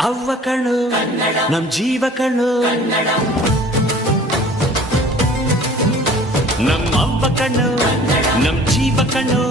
ಅವ್ವ ಕಣು ನಮ್ ಜೀವ ಕಣು ನಮ್ ಅವ್ವ ಕಣು ನಮ್ ಜೀವ ಕಣು